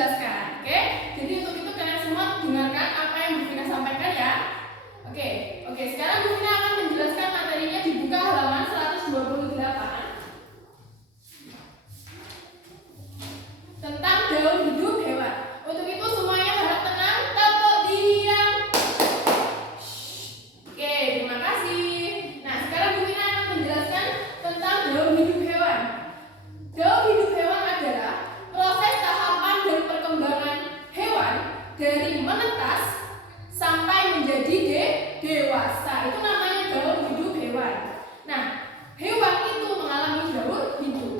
menjelaskan. Oke? Jadi untuk itu kalian semua dengarkan apa yang Bu Vina sampaikan ya. Oke, sekarang Bu Vina akan menjelaskan materinya, dibuka halaman 128 tentang daur hidup hewan. Untuk itu semuanya harap tenang, tepuk diam. Oke, terima kasih. Nah, sekarang Bu Vina akan menjelaskan tentang daur hidup hewan. Daur hidup hewan adalah proses tahapan dan perkembangan hewan dari menetas sampai menjadi dewasa. Itu namanya daur hidup hewan. Nah, hewan itu mengalami daur hidup.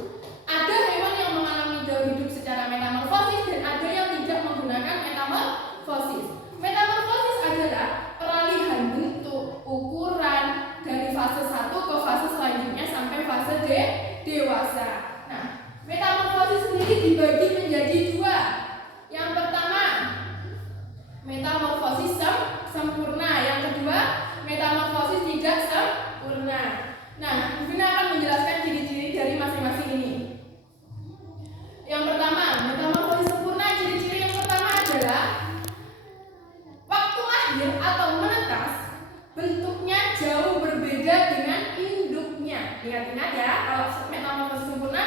Ada hewan yang mengalami daur hidup secara metamorfosis dan ada yang tidak menggunakan metamorfosis. Metamorfosis adalah peralihan bentuk, ukuran dari fase 1 ke fase selanjutnya sampai fase dewasa. Nah, metamorfosis sendiri dibagi menjadi dua. Yang pertama, metamorfosis sempurna. Yang kedua, metamorfosis tidak sempurna. Nah, Bu Vina akan menjelaskan ciri-ciri dari masing-masing ini. Yang pertama, metamorfosis sempurna. Ciri-ciri yang pertama adalah waktu lahir atau menetas, bentuknya jauh berbeda dengan induknya. Ingat-ingat ya, kalau metamorfosis sempurna,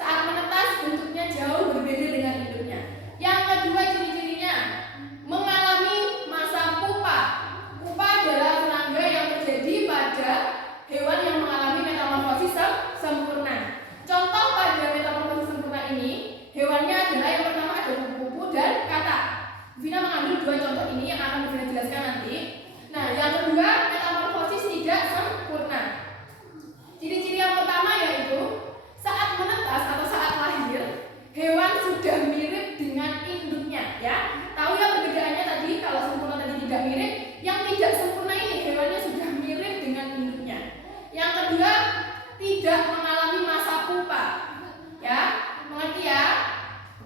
saat menetas bentuknya jauh berbeda dengan induknya. Yang kedua ciri-cirinya, mengalami masa pupa. Pupa adalah serangga yang terjadi pada hewan yang mengalami metamorfosis sempurna. Contoh pada metamorfosis sempurna ini, hewannya adalah yang pertama ada kupu-kupu dan katak. Vina mengambil dua contoh ini yang akan Vina jelaskan nanti. Nah, yang kedua metamorfosis tidak sempurna. Ciri-ciri yang pertama yaitu saat menetas atau saat lahir, hewan sudah mirip dengan induknya, ya. Tahu ya perbedaannya tadi, kalau sempurna tadi tidak mirip, yang tidak sempurna ini hewannya sudah mirip dengan induknya. Yang kedua, tidak mengalami masa pupa. Ya, mengerti ya?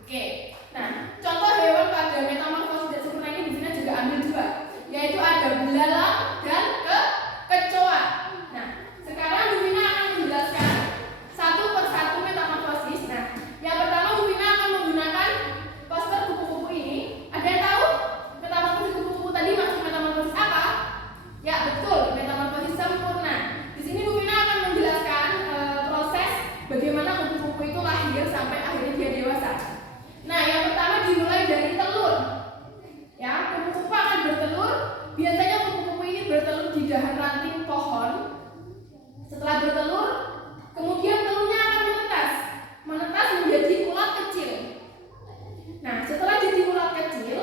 Oke. Nah, contoh hewan pada metamorfosis tidak sempurna ini di sini juga ambil dua, yaitu ada belalang dan kecoa. Nah, sekarang Bu Vina akan menjelaskan satu persatu metamorfosis. Nah, yang pertama Bu Vina akan menggunakan poster kupu-kupu ini. Ada yang tahu metamorfosis kupu-kupu tadi masuk metamorfosis apa? Ya, betul, metamorfosis sempurna. Di sini Bu Vina akan menjelaskan proses bagaimana kupu-kupu itu lahir sampai akhirnya dia dewasa. Nah, yang pertama dimulai dari telur. Ya, kupu-kupu akan bertelur. Biasanya kupu-kupu ini bertelur di dahan ranting pohon. Setelah bertelur, kemudian telurnya akan menetas menjadi ulat kecil. Nah, setelah jadi ulat kecil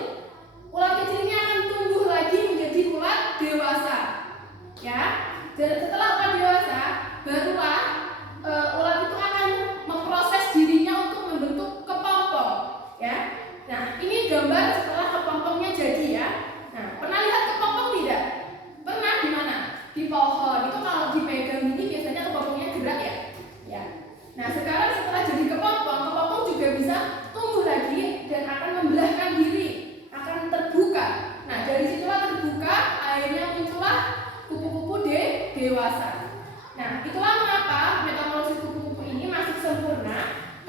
ini akan tumbuh lagi menjadi ulat dewasa. Ya, dan setelah ulat dewasa, barulah ulat itu akan memproses dirinya untuk membentuk kepompong. Ya, nah ini gambar setelah kepompongnya jadi ya. Nah, pernah lihat kepompong tidak? Pernah di mana? Di pohon. Itu kalau dipegang ini biasanya kepompongnya gerak ya. Ya. Nah, sekarang setelah jadi kepompong juga bisa tumbuh lagi dan akan membelahkan diri, akan terbuka. Nah, dari situlah terbuka, akhirnya muncullah kupu-kupu dewasa. Nah, itulah mengapa metamorfosis kupu-kupu ini masih sempurna,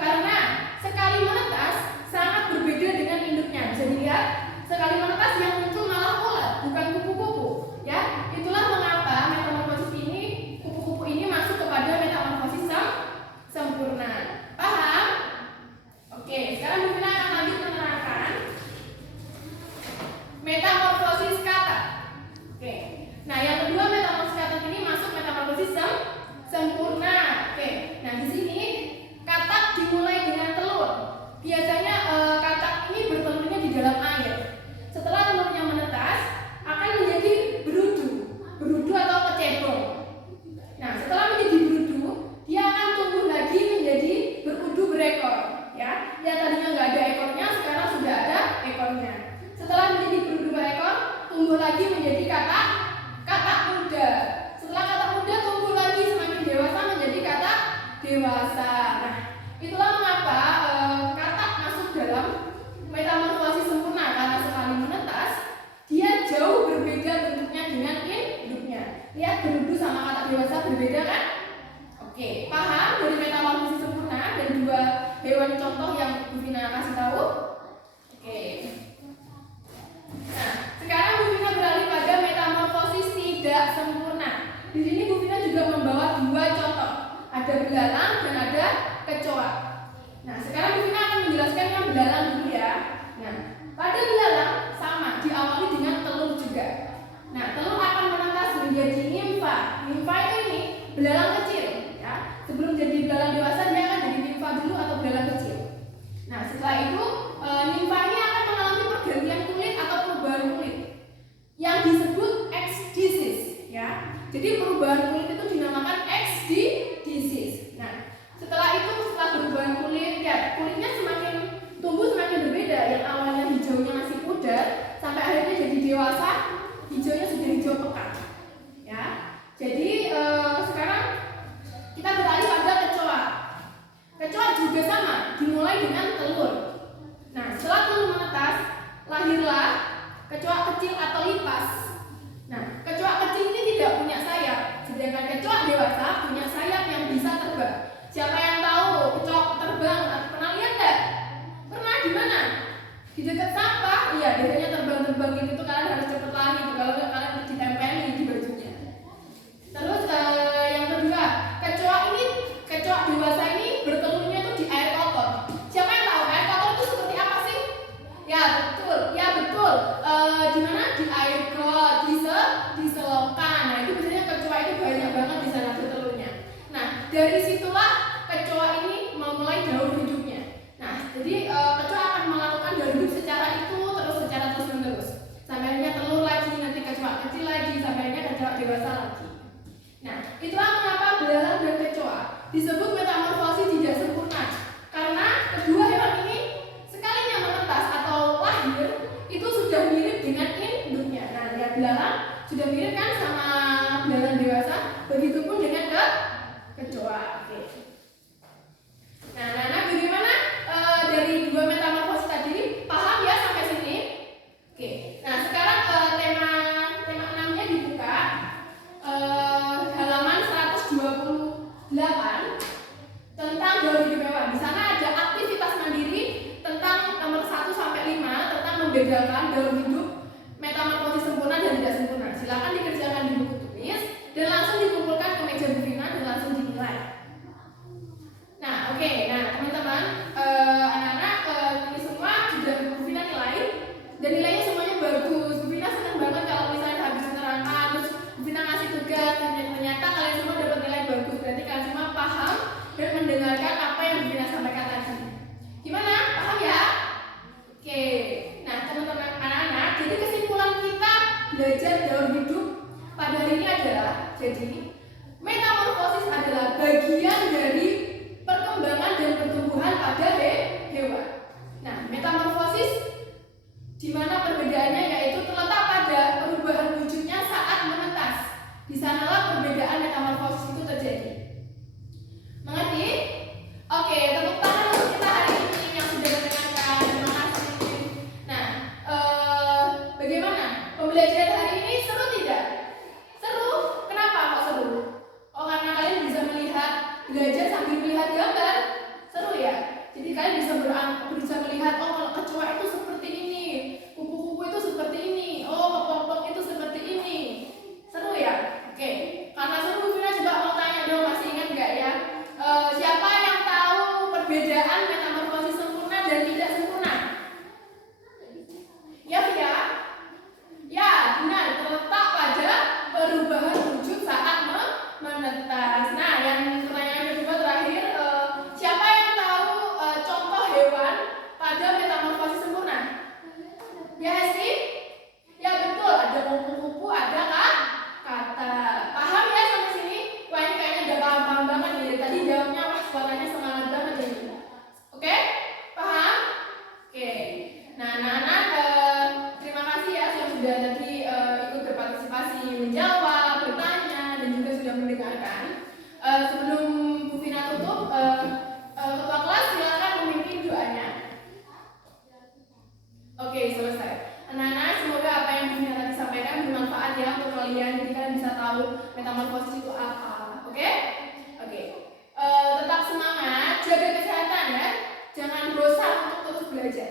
karena sekali menetas sangat berbeda dengan induknya. Bisa dilihat, sekali menetas yang muncul malah ulat, bukan kupu-kupu. Ya, itulah mengapa metamorfosis ini, kupu-kupu ini masuk kepada metamorfosis sempurna. Paham? Oke, sekarang Bu Vina akan lanjut menerangkan metamorfosis katak. Oke. Nah, yang kedua metamorfosis katak ini masuk metamorfosis sempurna. Oke. Nah, di sini katak dimulai dengan telur. Biasanya katak ini bertelurnya di dalam air. Setelah telurnya menetas, akan menjadi berudu atau kecebong. Nah, setelah menjadi berudu, dia akan tumbuh lagi menjadi berudu berekor. Ya, yang tadinya nggak ada ekornya, sekarang sudah ada ekornya. Setelah menjadi berudu berekor, tumbuh lagi menjadi katak muda. Setelah katak muda, tumbuh lagi semakin dewasa menjadi katak dewasa. Nah, itulah mengapa katak masuk dalam metamorfosis sempurna, karena sekali menetas dia jauh berbeda bentuknya dengan induknya. Lihat, berudu sama katak dewasa berbeda kan? Oke, paham dari metamorfosis sempurna dan dua hewan contoh yang Bu Vina kasih tahu? Oke. Nah, sekarang Bu Vina beralih pada metamorfosis tidak sempurna. Di sini Bu Vina juga membawa dua contoh, ada belalang dan ada kecoa. Nah, sekarang Bu Vina akan menjelaskan yang belalang dulu ya. Nah, pada belalang sama diawali dengan telur juga. Nah, telur akan menetas menjadi nimfa. Nimfa ini belalang kecil, ya. Sebelum jadi belalang dewasa dia akan jadi nimfa dulu atau belalang kecil. Nah, setelah itu nimfa ini akan mengalami pergantian kulit atau perubahan kulit yang disebut exdisis, ya. Jadi perubahan kulit itu dinamakan exdisis. Nah, setelah itu setelah perubahan kulit, ya kulitnya semakin tumbuh semakin berbeda. Yang awalnya hijaunya masih pudar sampai akhirnya jadi dewasa, hijaunya sudah hijau pekat, ya. Jadi sekarang kita beralih pada kecoa. Kecoa juga sama, dimulai dengan telur. Nah, setelah telur menetas, lahirlah kecoa kecil atau lipas. Nah, kecoa kecil ini tidak punya sayap, sedangkan kecoa dewasa punya sayap yang bisa terbang. Siapa yang tahu kecoa terbang? Pernah lihat nggak? Pernah di mana? Di dekat sampah? Iya, biasanya terbang-terbang gitu tuh kalian harus cepat lari tuh, kalau nggak kalian ditempeli di bajunya. Terus yang kedua, kecoa dewasa ini bertelurnya tuh di air kotor. Siapa yang tahu air kotor itu seperti apa sih? Ya betul. Di mana? Di air got, di selokan. Nah, itu biasanya kecoa itu banyak banget di sana bertelurnya. Nah, dari situlah kecoa ini memulai daur hidupnya. Nah, jadi kecoa akan melakukan daur hidup secara terus menerus. Sampai akhirnya telur lagi, nanti kecoa kecil lagi, sampai akhirnya kecoa dewasa lagi. Nah, itulah mengapa belalang dan kecoa disebut metamorfosis tidak sempurna. Karena kedua hewan ini sekalinya menetas atau lahir itu sudah mirip dengan induknya. Nah, lihat belalang sudah mirip kan sama belalang dewasa, begitupun dengan kecoa. Oke. Nah, bagaimana dari dua metamorfosis tadi? Paham ya sampai sini? Oke. Nah, sekarang tema 6-nya dibuka. Halaman 128 tentang daur hidup hewan. Di sana ada aktivitas mandiri tentang nomor 1 sampai 5 tentang membedakan daur hidup metamorfosis sempurna dan tidak sempurna. Silakan dikerjakan di buku tulis dan langsung dikumpulkan ke meja Bu Vina dan langsung dinilai. Nah, oke. Nah, teman-teman, anak-anak ini semua sudah Bu Vina nilai dan nilainya semuanya bagus. Bu Vina senang banget kalau misalnya habis menerangkan terus Bu Vina ngasih tugas dan ternyata kalian semua dapat nilai bagus. Berarti kalian semua paham dan mendengarkan apa yang Bu Vina sampaikan tadi. Gimana? Paham ya? Oke. Nah, teman-teman anak-anak, jadi kesimpulan kita belajar daur hidup pada hari ini adalah, jadi metamorfosis adalah bagian dari perkembangan dan pertumbuhan pada hewan. Nah, metamorfosis di mana perbedaannya yaitu terletak pada perubahan wujudnya saat menetas. Di sanalah perbedaan metamorfosis itu terjadi. Mengerti? Oke, tepuk tangan untuk kita hari ini yang sudah mendengarkan. Terima kasih. Nah, bagaimana? Pembelajaran hari ini seru tidak? Seru? Kenapa kok seru? Oh, karena kalian bisa belajar sambil melihat gambar. Seru ya? Jadi kalian bisa melihat, oh kalau kecoa itu seperti ini, kupu-kupu itu seperti ini, oh kepompong itu seperti ini. Seru ya? Oke. Karena seru, Vina juga mau tanya dong, masih ingat nggak ya? Siapa yang tahu perbedaan metamorfosis sempurna dan tidak sempurna? Ya, Vina? Ya, benar. Terletak pada perubahan wujud saat menetas. Nah, yang pertanyaan kedua terakhir, siapa yang tahu contoh hewan pada metamorfosis sempurna? Ya, Hesti? Ya, betul. Ada kupu-kupu, ada kata. Paham ya sampai sini? Wah, ini kayaknya udah paham banget nih. Tadi jawabnya wah suaranya semangat banget ini. Oke? Paham? Oke. Nah, anak-anak, terima kasih ya yang sudah tadi ikut berpartisipasi, menjawab, bertanya, dan juga sudah mendengarkan. Sebelum Bu Vina tutup, ketua kelas silakan memimpin doanya. Oke, selesai. Anak-anak, semoga apa yang Bu Vina tadi sampaikan bermanfaat ya untuk kalian, jadi kalian bisa tahu metamorfosis itu apa. Oke? Oke. Tetap semangat, jaga kesehatan ya. Jangan bosan untuk terus belajar.